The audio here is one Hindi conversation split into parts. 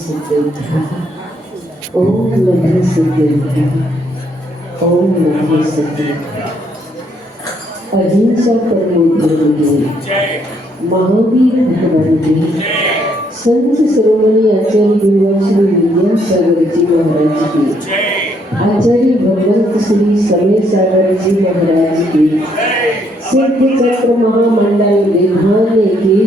सिद्धिर्भ्यः ओम नमः सिद्धिर्भ्यः ओम नमः सिद्धिर्भ्यः। अहिंसा परमो धर्म की महावीर भगवान की संत शिरोमणि आचार्य गुरुवर श्री विद्यासागर जी महाराज की, आचार्य भगवंत श्री समय सागर जी महाराज की, सिद्ध चक्र महामंडल विधान की,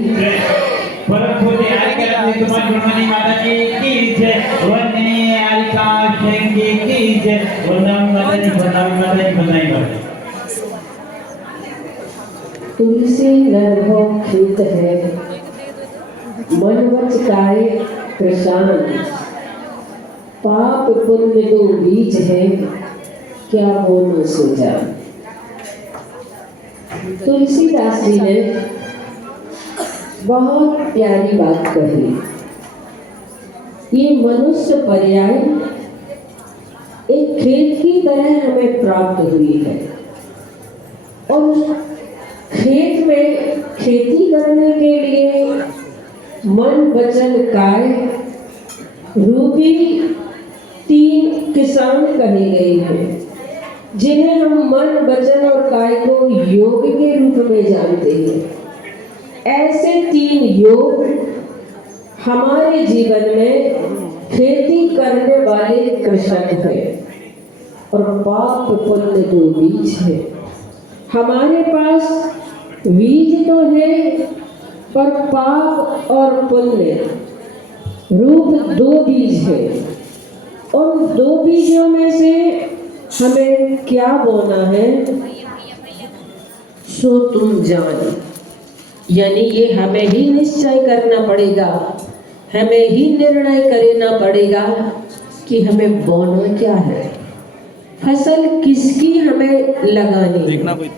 परम पूज्य आदिकाल तुम्हारी माता जी की जय, वंदे आदिकाल शंकी की जय, वंदन मदन बधाई। तुलसी नरभव खेत है, मन वच काय कृषाण, पाप पुण्य दो बीज है, क्या बोलो सो जान। तुलसीदास जी ने बहुत प्यारी बात कही। ये मनुष्य पर्याय एक खेत की तरह हमें प्राप्त हुई है और खेत में खेती करने के लिए मन वचन काय रूपी 3 किसान कहे गए हैं, जिन्हें हम मन वचन और काय को योग के रूप में जानते हैं। ऐसे 3 योग हमारे जीवन में खेती करने वाले कृषक हैं और पाप पुण्य 2 बीज है। हमारे पास बीज तो है, पर पाप और पुण्य रूप 2 बीज है। उन 2 बीजों में से हमें क्या बोना है सो तुम जान, यानी ये हमें ही निश्चय करना पड़ेगा, हमें ही निर्णय करना पड़ेगा कि हमें बोना क्या है, फसल किसकी हमें लगानी है।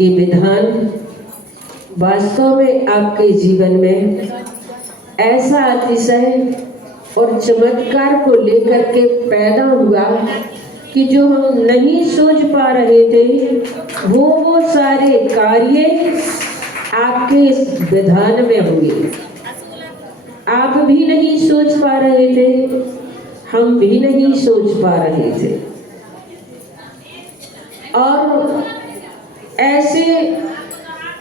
ये विधान वास्तव में आपके जीवन में ऐसा अतिशय और चमत्कार को लेकर के पैदा हुआ कि जो हम नहीं सोच पा रहे थे वो सारे कार्य आपके इस विधान में होंगे। आप भी नहीं सोच पा रहे थे, हम भी नहीं सोच पा रहे थे, और ऐसे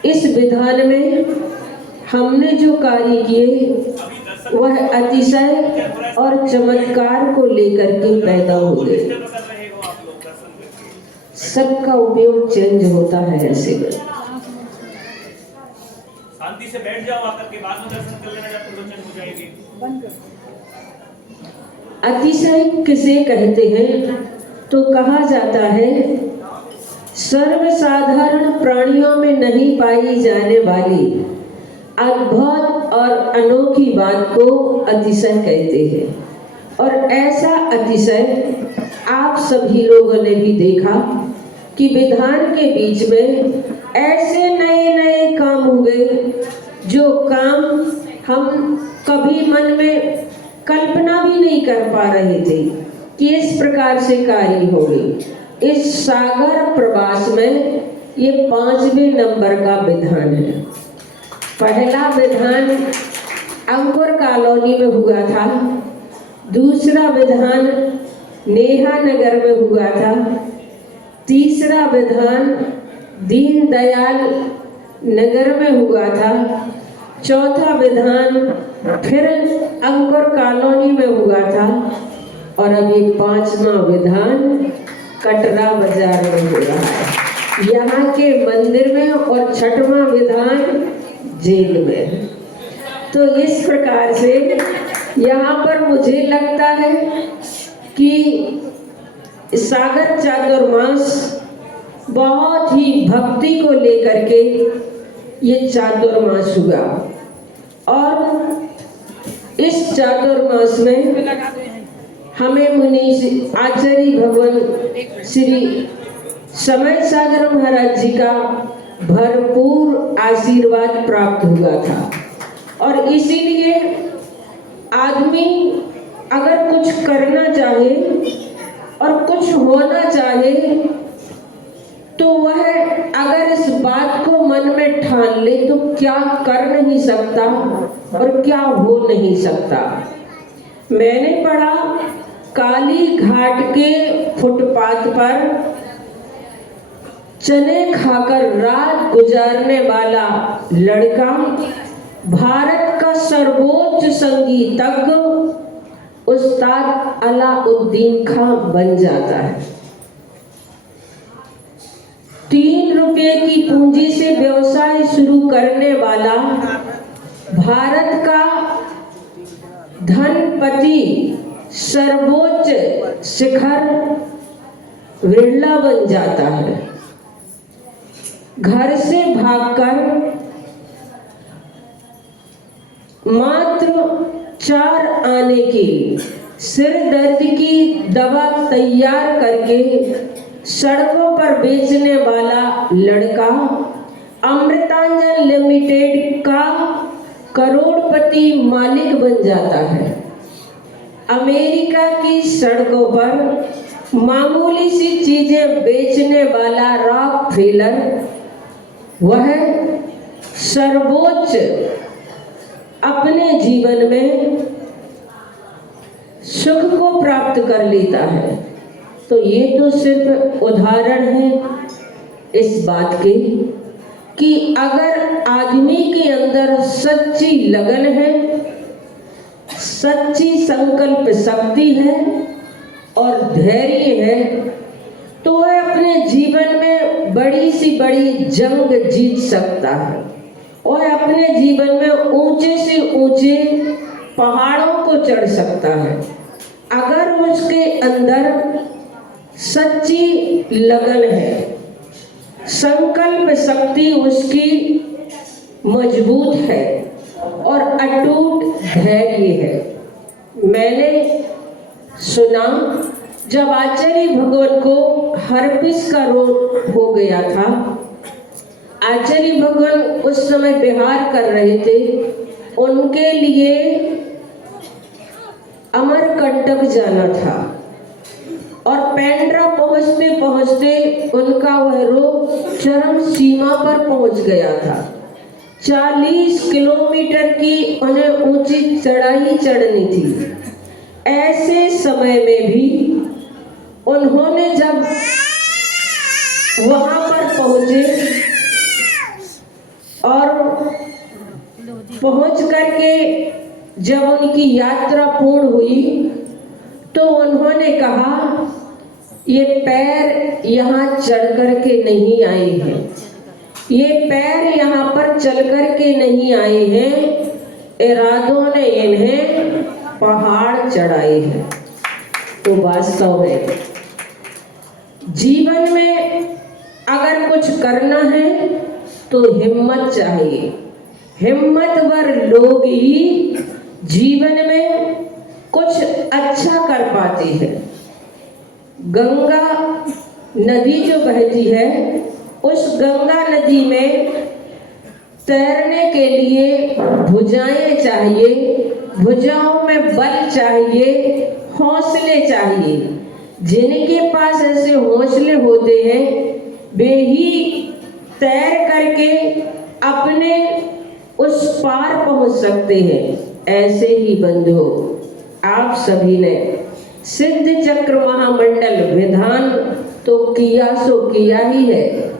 इस विधान में हमने जो कार्य किए वह अतिशय और चमत्कार को लेकर के पैदा हो गए। सबका उपयोग चेंज होता है ऐसे में। शांति से बैठ जाओ, आकर के बाद में दर्शन कर लेना जब प्रवचन हो जाएगी। अतिशय किसे कहते हैं तो कहा जाता है सर्वसाधारण प्राणियों में नहीं पाई जाने वाली अद्भुत और अनोखी बात को अतिशय कहते हैं। और ऐसा अतिशय आप सभी लोगों ने भी देखा कि विधान के बीच में ऐसे नए नए काम हुए जो काम हम कभी मन में कल्पना भी नहीं कर पा रहे थे कि इस प्रकार से कार्य होंगे। इस सागर प्रवास में ये 5वें नंबर का विधान है। पहला विधान अंकुर कॉलोनी में हुआ था, दूसरा विधान नेहा नगर में हुआ था, तीसरा विधान दीनदयाल नगर में हुआ था, चौथा विधान फिर अंकुर कॉलोनी में हुआ था, और अभी 5वां विधान कटरा बाजार में हो रहा है, यहाँ के मंदिर में, और 6वां विधान जेल में। तो इस प्रकार से यहाँ पर मुझे लगता है कि सागर चातुर्मास बहुत ही भक्ति को लेकर के ये चातुर्मास हुआ, और इस चातुर्मास में हमें मुनि आचार्य भगवान श्री समय सागर महाराज जी का भरपूर आशीर्वाद प्राप्त हुआ था। और इसीलिए आदमी अगर कुछ करना चाहे और कुछ होना चाहे तो वह अगर इस बात को मन में ठान ले तो क्या कर नहीं सकता और क्या हो नहीं सकता। मैंने पढ़ा काली घाट के फुटपाथ पर चने खाकर रात गुजारने वाला लड़का भारत का सर्वोच्च संगीतज्ञ उस्ताद अलाउद्दीन खां बन जाता है। 3 रुपए की पूंजी से व्यवसाय शुरू करने वाला भारत का धनपति सर्वोच्च शिखर बिरला बन जाता है। घर से भागकर मात्र 4 आने की सिर दर्द की दवा तैयार करके सड़कों पर बेचने वाला लड़का अमृतांजन लिमिटेड का करोड़पति मालिक बन जाता है। अमेरिका की सड़कों पर मामूली सी चीजें बेचने वाला रॉकफेलर वह सर्वोच्च अपने जीवन में सुख को प्राप्त कर लेता है। तो ये तो सिर्फ उदाहरण है इस बात के कि अगर आदमी के अंदर सच्ची लगन है, सच्ची संकल्प शक्ति है और धैर्य है, तो वह अपने जीवन में बड़ी सी बड़ी जंग जीत सकता है और अपने जीवन में ऊंचे से ऊंचे पहाड़ों को चढ़ सकता है। अगर उसके अंदर सच्ची लगन है, संकल्प शक्ति उसकी मजबूत है और अटूट धैर्य है। मैंने सुना जब आचार्य भगवान को हर्पिस का रोग हो गया था, आचार्य भगवान उस समय विहार कर रहे थे, उनके लिए अमरकंटक जाना था और पेंड्रा पहुंचते पहुंचते उनका वह रोग चरम सीमा पर पहुंच गया था। 40 किलोमीटर की उन्हें ऊंची चढ़ाई चढ़नी थी। ऐसे समय में भी उन्होंने जब वहां पर पहुंचे और पहुंच करके जब उनकी यात्रा पूर्ण हुई तो उन्होंने कहा, ये पैर यहाँ चढ़ करके नहीं आए हैं, ये पैर यहाँ पर चल करके नहीं आए हैं, इरादों ने इन्हें पहाड़ चढ़ाए हैं। तो वास्तव में जीवन में अगर कुछ करना है तो हिम्मत चाहिए। हिम्मतवर लोग ही जीवन में कुछ अच्छा कर पाते हैं। गंगा नदी जो बहती है, उस गंगा नदी में तैरने के लिए भुजाएं चाहिए, भुजाओं में बल चाहिए, हौसले चाहिए। जिनके पास ऐसे हौसले होते हैं वे ही तैर करके अपने उस पार पहुंच सकते हैं। ऐसे ही बंधुओं, आप सभी ने सिद्ध चक्र महामंडल विधान तो किया सो किया ही है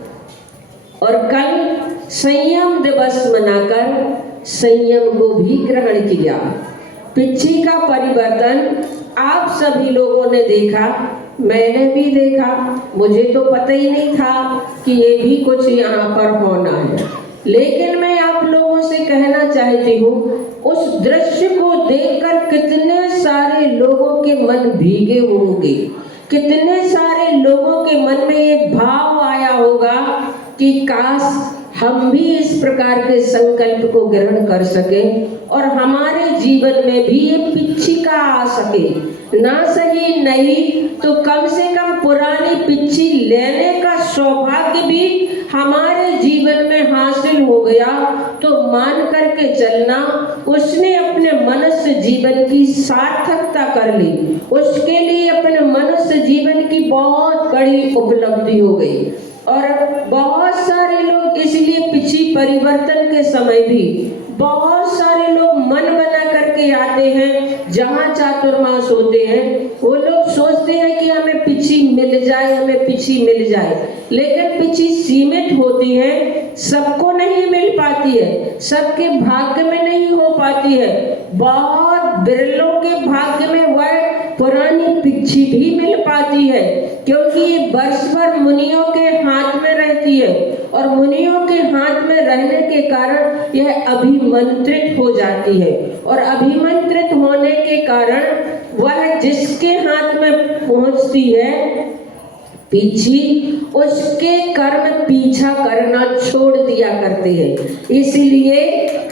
और कल संयम दिवस मनाकर संयम को भी ग्रहण किया। पिछी का परिवर्तन आप सभी लोगों ने देखा, मैंने भी देखा। मुझे तो पता ही नहीं था कि ये भी कुछ यहाँ पर होना है, लेकिन मैं आप लोगों से कहना चाहती हूँ, उस दृश्य को देखकर कितने सारे लोगों के मन भीगे होंगे, कितने सारे लोगों के मन में ये भाव आया होगा कि काश हम भी इस प्रकार के संकल्प को ग्रहण कर सकें और हमारे जीवन में भी ये पिच्छिका आ सके। ना सही नहीं तो कम से कम पुरानी पिच्छी लेने का सौभाग्य भी हमारे जीवन में हासिल हो गया तो मान करके चलना, उसने अपने मनुष्य जीवन की सार्थकता कर ली, उसके लिए अपने मनुष्य जीवन की बहुत बड़ी उपलब्धि हो गई। और बहुत सारे लोग इसलिए पिछी परिवर्तन के समय भी बहुत सारे लोग मन बना करके आते हैं, जहाँ चातुर्मास होते हैं वो लोग सोचते हैं कि हमें पिछी मिल जाए, हमें पिछी मिल जाए, लेकिन पिछी सीमित होती है, सबको नहीं मिल पाती है, सबके भाग्य में नहीं हो पाती है। बहुत बिरलों के भाग्य में वह पुरानी पिछी भी मिल पाती है, क्योंकि ये वर्ष भर मुनियों के हाथ में रहती है, और मुनियों के हाथ में रहने के कारण यह अभिमंत्रित हो जाती है, और अभिमंत्रित होने के कारण वह जिसके हाथ में पहुंचती है पीछी, उसके कर्म पीछा करना छोड़ दिया करते हैं। इसलिए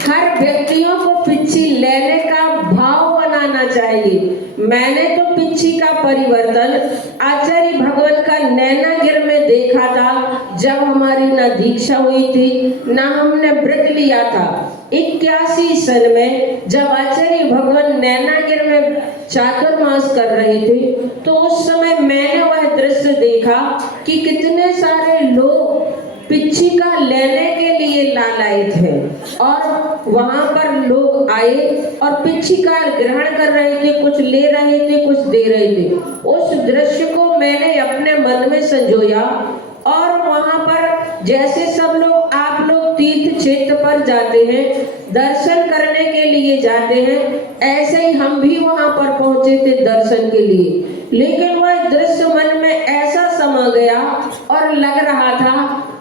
हर व्यक्तियों को पिछी लेने का भाव बनाना चाहिए। मैंने तो पिछी का परिवर्तन आचार्य भगवान का नैनागिर में देखा था, जब हमारी ना दीक्षा हुई थी ना हमने व्रत लिया था। 81 सन में जब आचार्य भगवान नैनागिर में चातुर्मास कर रहे थे, तो उस समय मैंने वह दृश्य देखा कि कितने सारे लोग पिछी का लेने के लिए लालायित हैं, और वहां पर लोग आए और पिछी का ग्रहण कर रहे थे, कुछ ले रहे थे, कुछ दे रहे थे। उस दृश्य को मैंने अपने मन में संजोया, और वहां पर जैसे सब लोग आप लोग तीर्थ क्षेत्र पर जाते हैं, दर्शन करने के लिए जाते हैं, ऐसे ही हम भी वहां पर पहुंचे थे दर्शन के लिए। लेकिन वह दृश्य मन में ऐसा समा गया और लग रहा था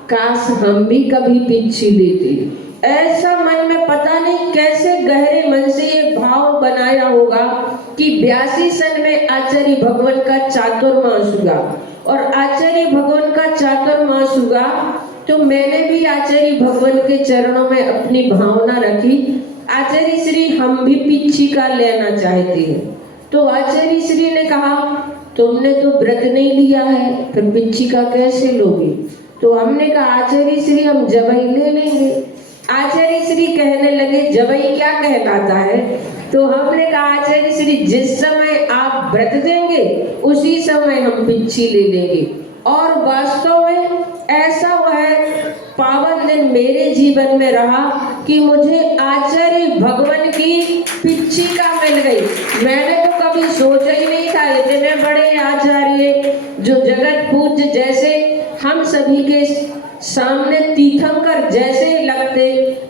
काश हम भी कभी पिछी लेते। ऐसा मन में पता नहीं कैसे गहरे मन से ये भाव बनाया होगा कि 82 सन में आचार्य भगवान का चातुर्मास हुआ, और आचार्य भगवान का चातुर्मास हुआ तो मैंने भी आचार्य भगवान के चरणों में अपनी भावना रखी, आचार्य श्री हम भी पिछी का लेना चाहते हैं। तो आचार्य श्री ने कहा तुमने तो व्रत नहीं लिया है, फिर पिछी का कैसे लोगे? तो हमने कहा आचार्य श्री हम जबई ले लेंगे। आचार्य श्री कहने लगे जबई क्या कहलाता है? तो हमने कहा आचार्य श्री जिस समय आप व्रत देंगे उसी समय हम पिछी ले लेंगे। और वास्तव में ऐसा वह पावन दिन मेरे जीवन में रहा कि मुझे आचार्य भगवान की पिछी का मिल गई। मैंने तो कभी सोचा ही नहीं था इतने बड़े आचार्य जो जगत पूज्य जैसे हम सभी के सामने तीर्थंकर जैसे लगते,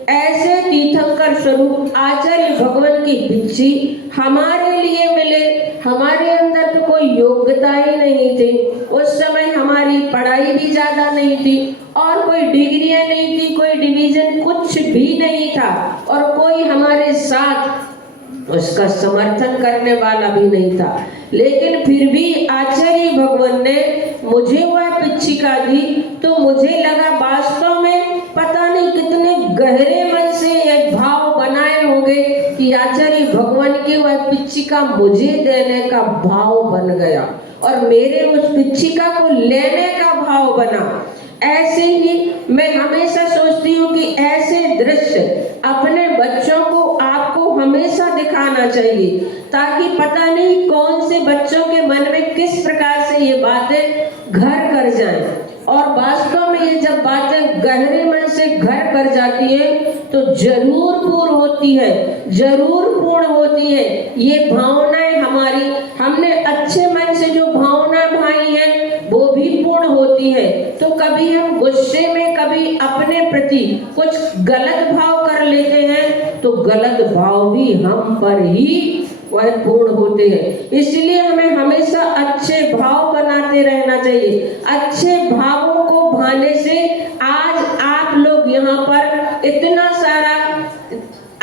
ऐसे तीर्थंकर स्वरूप आचार्य भगवान की पिछी हमारे लिए मिले। हमारे अंदर तो कोई योग्यता ही नहीं थी, उस समय हमारी पढ़ाई भी ज्यादा नहीं थी और कोई डिग्रियां नहीं थी, कोई डिवीजन कुछ भी नहीं था, और कोई हमारे साथ उसका समर्थन करने वाला भी नहीं था। लेकिन फिर भी आचार्य भगवान ने मुझे वह पिछिका दी, तो मुझे लगा वास्तव में पता नहीं कितने गहरे मन से एक भाव बनाए होंगे कि आचार्य भगवान की वह पिछिका मुझे देने का भाव बन गया और मेरे उस पिछिका को लेने का भाव बना। ऐसे ही मैं हमेशा सोचती हूँ कि ऐसे दृश्य अपने बच्चों को आपको हमेशा दिखाना चाहिए, ताकि पता नहीं कौन से बच्चों के मन में किस प्रकार से ये बातें घर कर जाएं। और वास्तव में ये जब बातें गहरे मन से घर कर जाती है तो जरूर पूर्ण होती है, जरूर पूर्ण होती है। ये भावनाएं हमारी, हमने अच्छे मन से जो भावना भाई है वो भी पूर्ण होती है। तो कभी हम गुस्से में कभी अपने प्रति कुछ गलत भाव कर लेते हैं तो गलत भाव भी हम पर ही वह पूर्ण होते हैं। इसलिए हमें हमेशा अच्छे भाव बनाते रहना चाहिए। अच्छे भावों को भाने से आज आप लोग यहाँ पर इतना सारा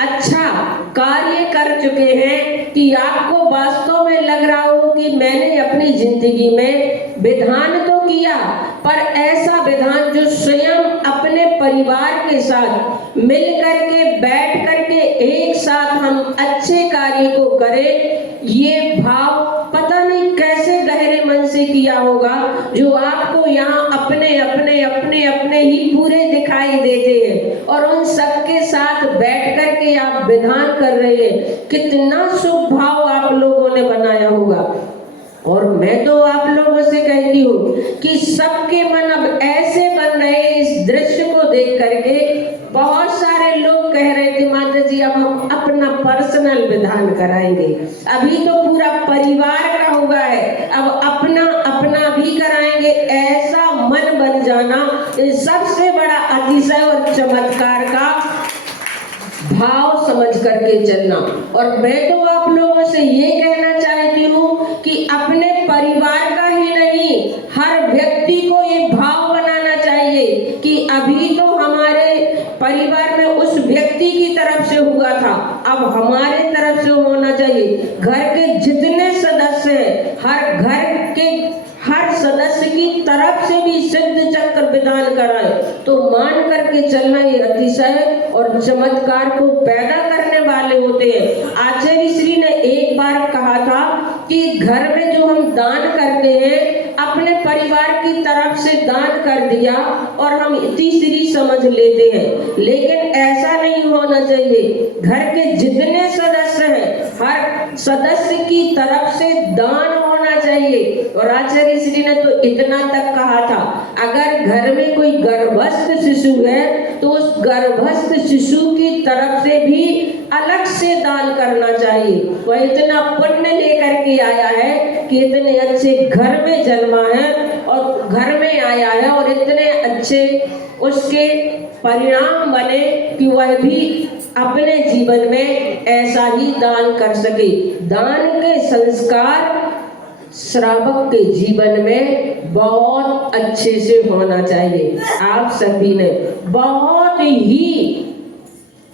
अच्छा कार्य कर चुके हैं कि आपको वास्तव में लग रहा हो कि मैंने अपनी जिंदगी में विधान तो किया, पर ऐसा विधान जो स्वयं अपने परिवार के साथ मिल करके बैठ करके एक साथ हम अच्छे कार्य को करें, ये भाव पता नहीं कैसे गहरे मन से किया होगा, जो आपको यहाँ अपने अपने अपने अपने ही पूरे दिखाई देते हैं और उन सबके साथ बैठ करके आप विधान कर रहे हैं। कितना शुभ भाव आप लोगों ने बनाया होगा। और मैं तो आप लोगों से कहती हूँ कि सबके मन अब ऐसे बन रहे हैं इस दृश्य को देख करके। बहुत सारे लोग कह रहे थे माता कराएंगे। अभी तो पूरा परिवार का हुआ है, अब अपना अपना भी कराएंगे। ऐसा मन बन जाना ये सबसे बड़ा अतिशय और चमत्कार का भाव समझ करके चलना। और मैं तो आप लोगों से ये कहना चाहती हूँ कि अपने परिवार का ही नहीं, हर व्यक्ति को ये भाव बनाना चाहिए कि अभी तो हमारे परिवार में उस व्यक्ति की तरफ से हुआ था, अब हमारे तरफ से होना चाहिए। घर के जितने सदस्य हैं, हर घर के हर सदस्य की तरफ से भी सिद्ध चक्र विधान कराए तो मान करके चलना ये अतिशय और चमत्कार को पैदा करने वाले होते हैं। आचार्य श्री ने एक बार कहा था कि घर में जो हम दान करते हैं, अपने परिवार की तरफ से दान कर दिया और हम तीसरी समझ लेते हैं, लेकिन ऐसा नहीं होना चाहिए। घर के जितने सदस्य हैं, हर सदस्य की तरफ से दान होना चाहिए। और आचार्य श्री ने तो इतना तक कहा था, अगर घर में कोई गर्भस्थ शिशु है तो उस गर्भस्थ शिशु की तरफ से भी अलग से दान करना चाहिए। वह इतना पुण्य लेकर के आया है कि इतने अच्छे घर में जन्मा है और घर में आया है और इतने अच्छे उसके परिणाम बने कि वह भी अपने जीवन में ऐसा ही दान कर सके। दान के संस्कार श्रावक के जीवन में बहुत अच्छे से होना चाहिए। आप सभी ने बहुत ही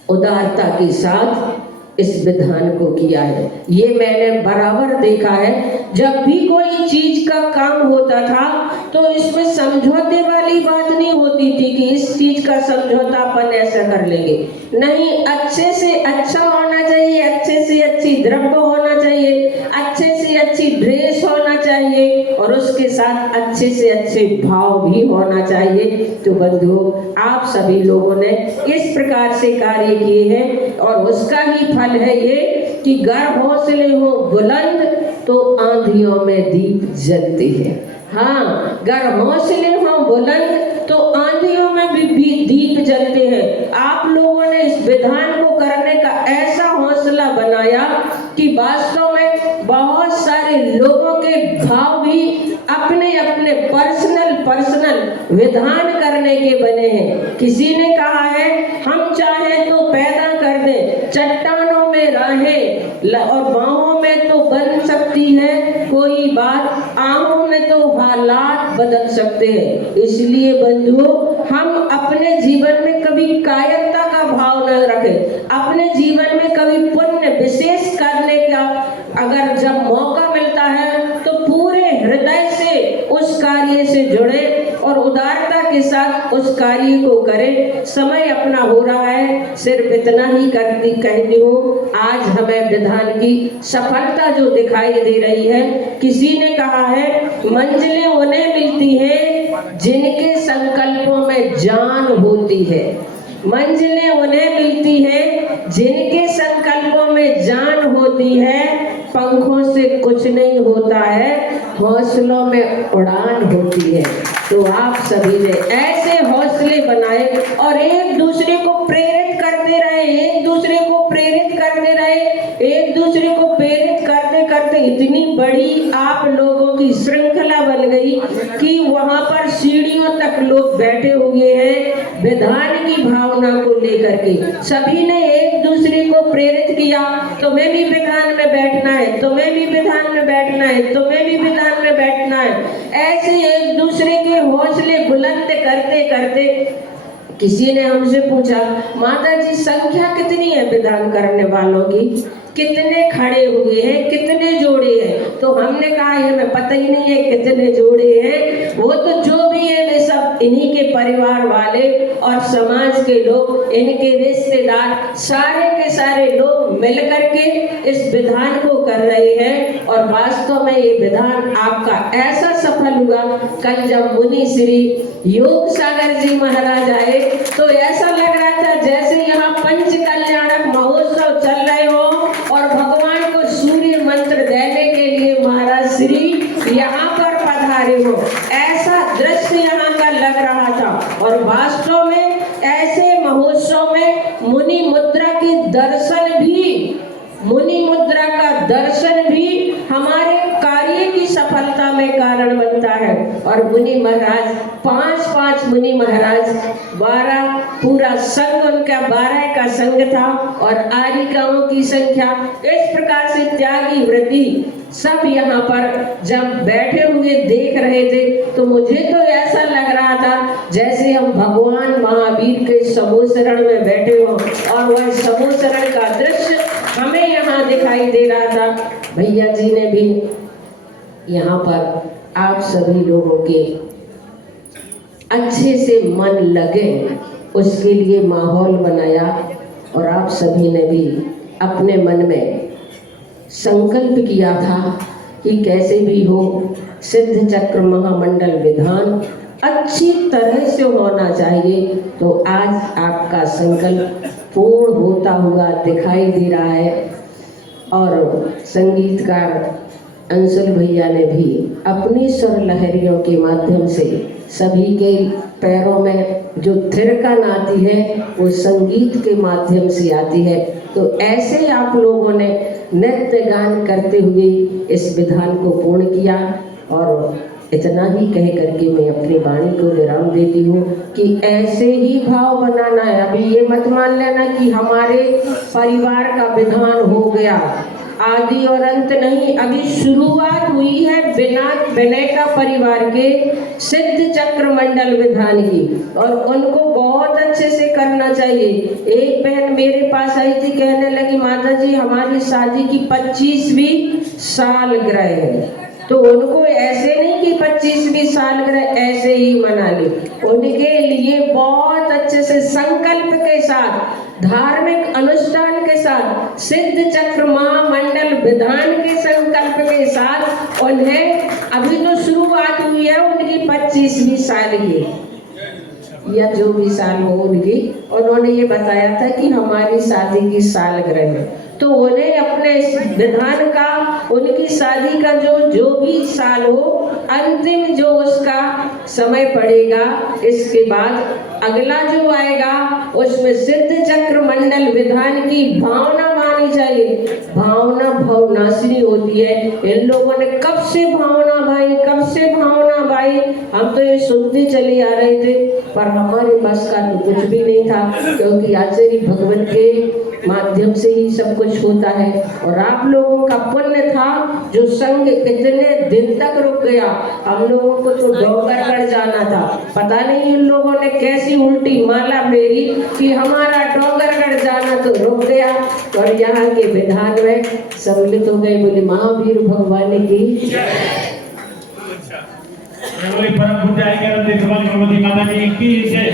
उदारता के साथ इस विधान को किया है। ये मैंने बराबर देखा है, जब भी कोई चीज का काम होता था तो इसमें समझौते वाली बात नहीं होती थी कि इस चीज का समझौता अपन ऐसा कर लेंगे। नहीं, अच्छे से अच्छा होना चाहिए, अच्छे से अच्छी द्रव्य होना चाहिए, अच्छे से अच्छी ड्रेस होना चाहिए और उसके साथ अच्छे से अच्छे भाव भी होना चाहिए। तो बंधुओं, आप सभी लोगों ने इस प्रकार से कार्य किए हैं और उसका ही फल है ये कि घर हौसले हो बुलंद तो आंधियों में दीप जलते हैं। हाँ, घर हौसले हो बुलंद तो आंधियों में भी दीप जलते हैं। आप लोगों ने इस विधान को करने का ऐसा हौसला बनाया कि वास्तव में बहुत सारे लोगों के भाव भी अपने अपने पर्सनल विधान करने के बने हैं। किसी ने कहा है हम चाहे तो पैदा कर दें, चट्टानों में राहें और बाहों में तो बन सकती है कोई बात, आहों में तो हालात बदल सकते हैं। इसलिए बंधुओं, हम अपने जीवन में कभी कायरता का भाव न रखें। अपने जीवन में कभी पुण्य विशेष करने का अगर जब मौका मिलता है तो पूरे हृदय से उस कार्य से जुड़े और उदारता के साथ उस कार्य को करें। समय अपना हो रहा है, सिर्फ इतना ही कहती हूँ। आज हमें विधान की सफलता जो दिखाई दे रही है, किसी ने कहा है मंजिलें उन्हें मिलती हैं जिनके संकल्पों में जान होती है। मंजिलें उन्हें मिलती हैं जिनके संकल्पों में जान होती है। पंखों से कुछ नहीं होता है, हौसलों में उड़ान होती है। तो आप सभी ने ऐसे हौसले बनाए और एक दूसरे को प्रेरित करते रहे, एक दूसरे को प्रेरित करते रहे, एक दूसरे को प्रेरित करते करते इतनी बड़ी आप लोगों की श्रृंखला बन गई कि वहां पर सीढ़ियों तक लोग बैठे हुए हैं विधान की भावना को लेकर के। सभी ने एक दूसरे को प्रेरित किया, तुम्हें भी विधान में बैठना है, तुम्हें भी विधान में बैठना है, तुम्हें भी विधान में बैठना है। ऐसे एक दूसरे के हौसले बुलंद करते करते किसी ने हमसे पूछा, माता जी संख्या कितनी है विधान करने वालों की, कितने खड़े हुए हैं, कितने जोड़े हैं? तो हमने कहा हमें पता ही नहीं है कितने जोड़े हैं, वो तो जो भी है वे सब इन्हीं के परिवार वाले और समाज के लोग, इनके रिश्तेदार, सारे के सारे लोग मिलकर के इस विधान को कर रहे हैं। और वास्तव में ये विधान आपका ऐसा सफल हुआ, कल जब मुनि श्री योग सागर जी महाराज आए तो ऐसा लग रहा था जैसे यहाँ पंच कल्याणक महोत्सव चल रहे हो और भगवान को सूर्य मंत्र देने के लिए महाराज श्री यहाँ पर पधारे हो। ऐसा दृश्य यहाँ का लग रहा था। और वास्तव में ऐसे महोत्सव में मुनि मुद्रा की दर्शन भी, मुनि मुद्रा कारण बनता है। और मुनि महाराज 5-5 मुनि महाराज, 12 पूरा संघ उनका 12 का संघ था और आरिकाओं की संख्या। इस प्रकार से त्यागी व्रती सब यहाँ पर जब बैठे हुए देख रहे थे तो मुझे तो ऐसा लग रहा था जैसे हम भगवान महावीर के समूह शरण में बैठे हो और वह समूह शरण का दृश्य हमें यहाँ दिखाई दे रहा था। भैया जी ने भी यहाँ पर आप सभी लोगों के अच्छे से मन लगे उसके लिए माहौल बनाया और आप सभी ने भी अपने मन में संकल्प किया था कि कैसे भी हो सिद्ध चक्र महामंडल विधान अच्छी तरह से होना चाहिए। तो आज आपका संकल्प पूर्ण होता हुआ दिखाई दे रहा है। और संगीतकार अंशुल भैया ने भी अपनी स्वर लहरियों के माध्यम से सभी के पैरों में जो थिरकन आती है वो संगीत के माध्यम से आती है। तो ऐसे आप लोगों ने नृत्य गान करते हुए इस विधान को पूर्ण किया। और इतना ही कह करके मैं अपनी वाणी को विराम देती हूँ कि ऐसे ही भाव बनाना है। अभी ये मत मान लेना कि हमारे परिवार का विधान हो गया, आदि और अंत नहीं, अभी शुरुआत हुई है विनय का परिवार के सिद्ध चक्र मंडल विधान की और उनको बहुत अच्छे से करना चाहिए। एक बहन मेरे पास आई थी, कहने लगी माता जी हमारी शादी की 25वीं सालगिरह है। तो उनको ऐसे नहीं कि 25वीं सालगिरह ऐसे ही मना ली, उनके लिए बहुत अच्छे से संकल्प के साथ धार्मिक अनुष्ठान के साथ सिद्ध चक्र महामंडल विधान के संकल्प के साथ उन्हें अभी तो शुरुआत हुई है उनकी 25वीं साल की या जो भी साल हो उनकी, उन्होंने ये बताया था कि हमारी शादी की सालगिरह है। तो उन्हें अपने विधान का उनकी शादी का जो भी साल हो अंतिम जो उसका समय पड़ेगा इसके बाद अगला जो आएगा उसमें सिद्ध चक्र मंडल विधान की भावना मानी चाहिए। भावना भवनाशिनी होती है। इन लोगों ने कब से भावना भाई हम तो ये सुनते चले आ रहे थे पर हमारे बस का तो कुछ भी नहीं था, क्योंकि आचार्य भगवान के माध्यम से ही सब कुछ होता है। और आप लोगों का पुण्य था जो संघ कितने दिन तक रुक गया। हम लोगों को तो डोंगरगढ़ जाना था, पता नहीं इन लोगों ने कैसी उल्टी माला मेरी कि हमारा डोंगरगढ़ जाना तो रुक गया और यहाँ के विधान में सम्मिलित हो गए। बोले महावीर भगवान की परम पूज्य माता जी की जय।